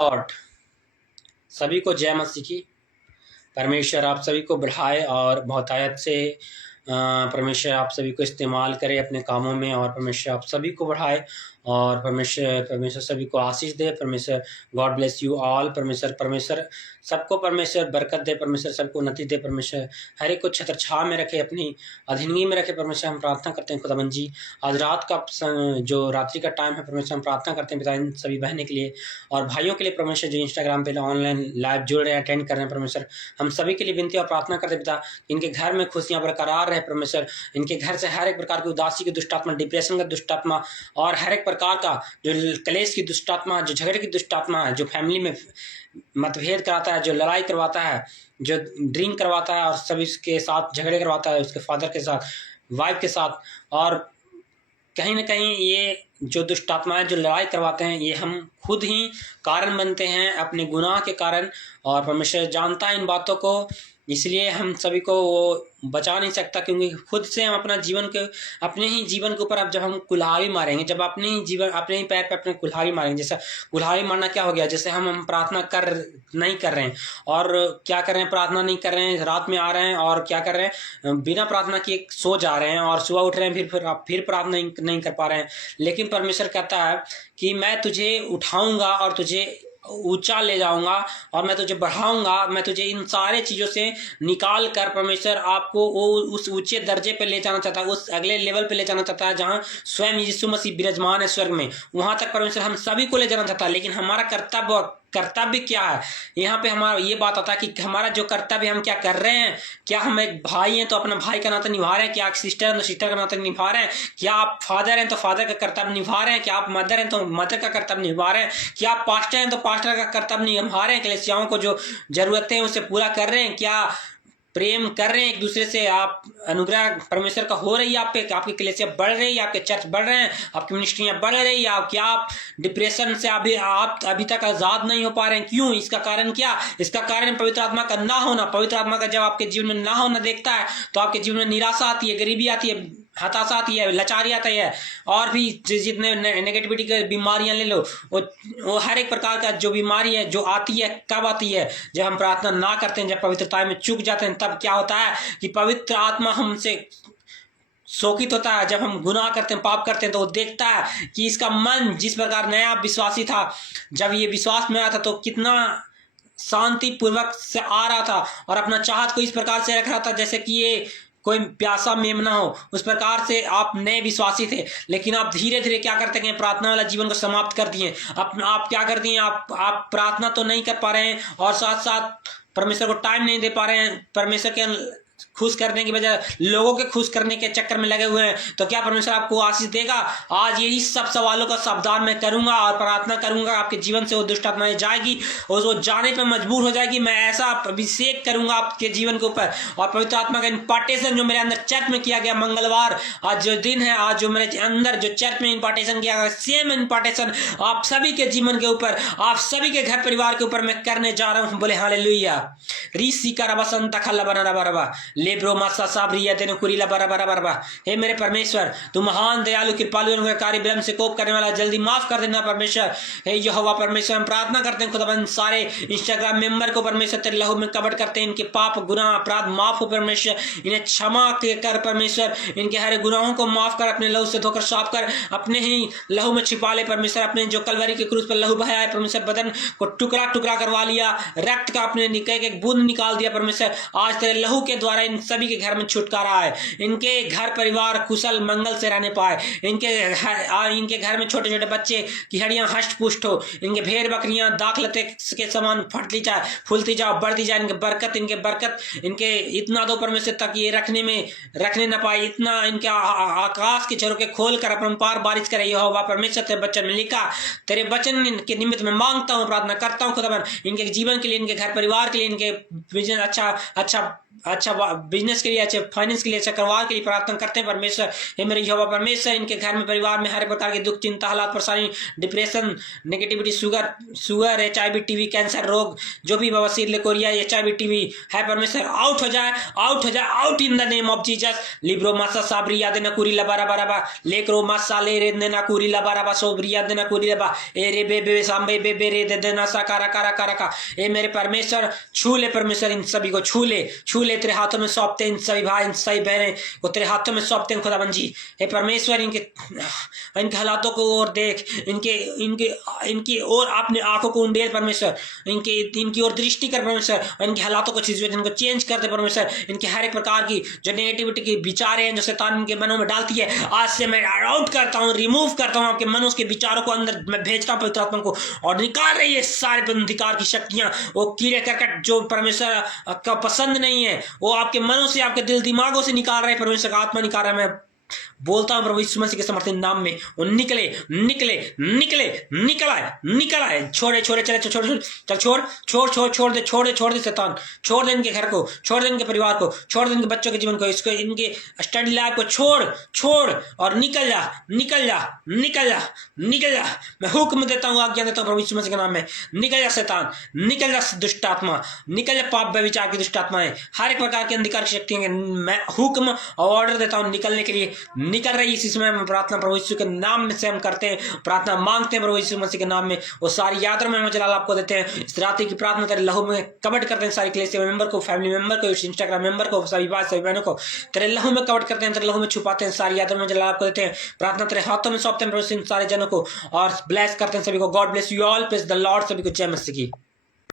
Lord, सभी को जय मसीह की। परमेश्वर आप सभी को बढ़ाए और बहुतायत से परमेश्वर आप सभी को इस्तेमाल करे अपने कामों में, और परमेश्वर आप सभी को बढ़ाए और परमेश्वर सभी को आशीष दे। परमेश्वर गॉड ब्लेस यू ऑल। परमेश्वर सबको परमेश्वर बरकत दे, परमेश्वर सबको उन्नति दे, परमेश्वर हर एक को छत्र छाव में रखे, अपनी अधीनगी में रखे। परमेश्वर हम प्रार्थना करते हैं खुदावंद जी, आज रात का जो रात्रि का टाइम है, परमेश्वर हम प्रार्थना करते हैं पिता इन सभी बहनों के लिए और भाइयों के लिए, परमेश्वर जो इंस्टाग्राम पे ऑनलाइन लाइव जुड़ रहे हैं, अटेंड कर रहे हैं। परमेश्वर हम सभी के लिए विनती और प्रार्थना करते हैं पिता, इनके घर में खुशियां बरकरार रहे। परमेश्वर इनके घर से हर एक प्रकार की उदासी की दुष्टात्मा, डिप्रेशन का दुष्टात्मा और हर एक प्रकार का जो कलेश की दुष्टात्मा, जो झगड़े की दुष्टात्मा है, जो फैमिली में मतभेद कराता है, जो लड़ाई करवाता है, जो ड्रिंक करवाता है और सभी के साथ झगड़े करवाता है, उसके फादर के साथ, वाइफ के साथ, और कहीं ना कहीं ये जो दुष्टात्माएं जो लड़ाई करवाते हैं, ये हम खुद ही कारण बनते हैं अपने गुनाह के कारण, और परमेश्वर जानता है इन बातों को, इसलिए हम सभी को वो बचा नहीं सकता, क्योंकि खुद से हम अपने ही जीवन के ऊपर अब जब हम कुल्हाड़ी मारेंगे, जब अपने ही पैर पे अपने कुल्हाड़ी मारेंगे। जैसा कुल्हाड़ी मारना क्या हो गया, जैसे हम प्रार्थना नहीं कर रहे हैं, और क्या कर रहे हैं, प्रार्थना नहीं कर रहे हैं, रात में आ रहे हैं और क्या कर रहे हैं, बिना प्रार्थना किए सो जा रहे हैं और सुबह उठ रहे हैं, फिर प्रार्थना नहीं कर पा रहे हैं। लेकिन परमेश्वर कहता है कि मैं तुझे उठाऊंगा और तुझे ऊंचा ले जाऊंगा और मैं तुझे बढ़ाऊंगा, मैं तुझे इन सारे चीज़ों से निकाल कर परमेश्वर आपको वो उस ऊंचे दर्जे पे ले जाना चाहता है, उस अगले लेवल पे ले जाना चाहता है जहां स्वयं यीशु मसीह विराजमान है स्वर्ग में। वहां तक परमेश्वर हम सभी को ले जाना चाहता है। लेकिन हमारा कर्तव्य क्या है, यहाँ पे हमारा ये बात आता है कि हमारा जो कर्तव्य हम क्या कर रहे हैं। क्या हम एक भाई हैं तो अपना भाई का नाता निभा रहे हैं, क्या आप सिस्टर हैं तो सिस्टर का नाता निभा रहे हैं, क्या आप फादर हैं तो फादर का कर्तव्य निभा रहे हैं, क्या आप मदर हैं तो मदर का कर्तव्य निभा रहे हैं, क्या आप पास्टर हैं तो पास्टर का कर्तव्य निभा रहे हैं, कलीसियाओं को जो जरूरतें हैं उसे पूरा कर रहे हैं, क्या प्रेम कर रहे हैं एक दूसरे से, आप अनुग्रह परमेश्वर का हो रही है आप पे, आपकी कलीसिया बढ़ रही है, आपके चर्च बढ़ रहे हैं, आपकी मिनिस्ट्रियां बढ़ रही है, क्या आप डिप्रेशन से आप अभी तक आजाद नहीं हो पा रहे हैं। क्यों? इसका कारण क्या? इसका कारण पवित्र आत्मा का ना होना। पवित्र आत्मा का जब आपके जीवन में ना होना देखता है तो आपके जीवन में निराशा आती है, गरीबी आती है, हताशा आती है, लाचारी आती है, और भी जितने नेगेटिविटी की बीमारियां ले लो, वो हर एक प्रकार का जो बीमारी है जो आती है, कब आती है? जब हम प्रार्थना ना करते हैं, जब पवित्रता में चूक जाते हैं, तब क्या होता है कि पवित्र आत्मा हमसे शोकित होता है। जब हम गुनाह करते हैं, पाप करते हैं, तो वो देखता है कि इसका मन जिस प्रकार नया विश्वासी था, जब ये विश्वास में आया था तो कितना शांति पूर्वक से आ रहा था और अपना चाहत को इस प्रकार से रख रहा था जैसे कि ये कोई प्यासा मेमना हो, उस प्रकार से आप नए विश्वासी थे। लेकिन आप धीरे धीरे क्या करते हैं, प्रार्थना वाला जीवन को समाप्त कर दिए। आप क्या कर दिए, आप प्रार्थना तो नहीं कर पा रहे हैं और साथ साथ परमेश्वर को टाइम नहीं दे पा रहे हैं, परमेश्वर के खुश करने की बजाय लोगों के खुश करने के चक्कर में लगे हुए हैं। तो क्या परमेश्वर आपको आशीष देगा? आज यही सब सवालों का सावधान मैं करूंगा और प्रार्थना करूंगा, आपके जीवन से वो दुष्ट आत्माएं जाएगी और वो जाने पर मजबूर हो जाएगी। मैं ऐसा अभिषेक करूंगा आपके जीवन के ऊपर, और पवित्र आत्मा का इम्पार्टेशन जो मेरे अंदर चर्च में किया गया मंगलवार, आज जो दिन है, आज जो मेरे अंदर जो चर्च में इम्पार्टेशन किया गया, सेम इम्पार्टेशन आप सभी के जीवन के ऊपर, आप सभी के घर परिवार के ऊपर मैं करने जा रहा हूं। बोले हालेलुया। रीसी का रबसंत खल्ला बना रबा लेब्रो मासा साबरिया तेनु कुरीला बरा बरा बरा। हे मेरे परमेश्वर, तू महान दयालु कृपालु अनुग्रहकारी विलंब से कोप करने वाला, जल्दी माफ कर देना परमेश्वर। हे यहोवा परमेश्वर, हम प्रार्थना करते हैं खुदाबंद सारे इंस्टाग्राम मेंबर को परमेश्वर तेरे लहू में कवर करते हैं, इनके पाप गुनाह अपराध माफ हो परमेश्वर, इन्हें क्षमा कर परमेश्वर, इनके हर गुनाहों को माफ कर, अपने लहू से धोकर साफ कर, अपने ही लहू में छिपा ले परमेश्वर। अपने जो कलवरी के क्रूस पर लहू बहाया है परमेश्वर, बदन को टुकड़ा टुकड़ा करवा लिया, रक्त का अपने एक बूंद निकाल दिया परमेश्वर। आज तेरे लहू के द्वारा इन सभी के घर में छुटकारा है, इनके घर परिवार कुशल मंगल से रहने पाए, इनके घर में छोटे छोटे बच्चे की हड्डियां हष्ट पुष्ट हो, इनके भेड़ बकरियां दाखलते के समान फटती जाए, फूलती जाए, बढ़ती जाए, इनके बरकत इनके इतना दो परमेश्वर तक ये रखने न पाए, इतना इनके आकाश के झरोके खोल कर अपरंपार बारिश करे। यहोवा परमेश्वर तेरे बच्चन में लिखा, तेरे वचन के निमित्त में मांगता हूँ, प्रार्थना करता हूँ खुदावन, इनके जीवन के लिए, इनके घर परिवार के लिए, इनके अच्छा अच्छा बिजनेस के लिए, अच्छा फाइनेंस के लिए, अच्छा कारोबार के लिए प्रार्थना करते हैं परमेश्वर। हे मेरे यहोवा परमेश्वर, इनके घर में परिवार में हर प्रकार के दुख चिंता हालात परेशानी depression negativity sugar HIV TB cancer रोग जो भी बवासीर लेकोरिया HIV टीबी है परमेश्वर आउट हो जाए, आउट हो जाए, out in the name of Jesus. Libre मासा साबरी याद ना कुरी लबारा बराबा लेकरो मासा ले रे ना कुरी लबारा सोबरी याद ना कुरी लबा ए रे बे सांबे बे रे दे ना सा कारा कारा कारा का। ए मेरे परमेश्वर छू ले परमेश्वर, इन सभी को छू ले तेरे हाथों में सौंपते हैं, इन सभी भाई इन सभी बहनें को तेरे हाथों में सौंपते हैं खुदाबंद जी। हे परमेश्वर इनके हालातों को और देख, इनके इनके इनकी और अपने आंखों को उंडेल परमेश्वर, इनकी ओर दृष्टि कर परमेश्वर, और इनके हालातों को इनको चेंज कर दे परमेश्वर। इनके हर एक प्रकार की जो नेगेटिविटी की विचार हैं जो शैतान इनके मनों में डालती है, आज से मैं आउट करता हूँ, रिमूव करता हूँ आपके मनों के विचारों को, अंदर मैं भेजता हूँ पवित्र आत्मा को और निकाल रही है सारे अंधकार की शक्तियां, वो कीड़े करकट जो परमेश्वर का पसंद नहीं है वो आपके मनों से आपके दिल दिमागों से निकाल रहे हैं परमेश्वर का आत्मा निकाल रहा है। मैं बोलता हूं प्रभु यीशु मसीह के समर्थन नाम में वो निकले निकले निकले निकल आए छोड़े छोड़े चले छोड़ चल छोड़ छोड़ छोड़ छोड़ दे छोड़ दे छोड़ दे शैतान, छोड़ दे इनके घर को, छोड़ दे इनके परिवार को, छोड़ दे इनके बच्चों के जीवन को, इसको इनके स्टडी लाइफ को छोड़ छोड़ और निकल जा निकल जा निकल जा निकल जा। मैं हुक्म देता हूँ, आज्ञा देता हूँ प्रभु यीशु मसीह के नाम में, निकल जा शैतान, निकल जा दुष्ट आत्मा, निकल जा पाप व्यभिचार की दुष्ट आत्माएं, हर एक प्रकार की अंधकार की शक्तियां मैं हुक्म और ऑर्डर देता हूँ निकलने के लिए, निकल रही इसी समय में प्रार्थना प्रभु यीशु के नाम में से हम करते हैं, प्रार्थना मांगते हैं प्रभु यीशु मसीह के नाम में। वो सारी यात्रा में हम जलाल आपको देते हैं, इस रात्रि की प्रार्थना तेरे लहू में कवर करते हैं, सारी कलीसिया मेंबर को, फैमिली मेंबर को, इंस्टाग्राम मेंबर को, सभी भाई सभी बहनों को तेरे लहू में कवर करते हैं, तेरे लहू में छुपाते हैं, सारी यात्रा में जलाल आपको देते हैं, प्रार्थना तेरे हाथों में सौंपते हैं प्रभु सारे जनों को और ब्लेस करते हैं सभी को। God bless you all, praise the Lord, सभी को जय मसीह की।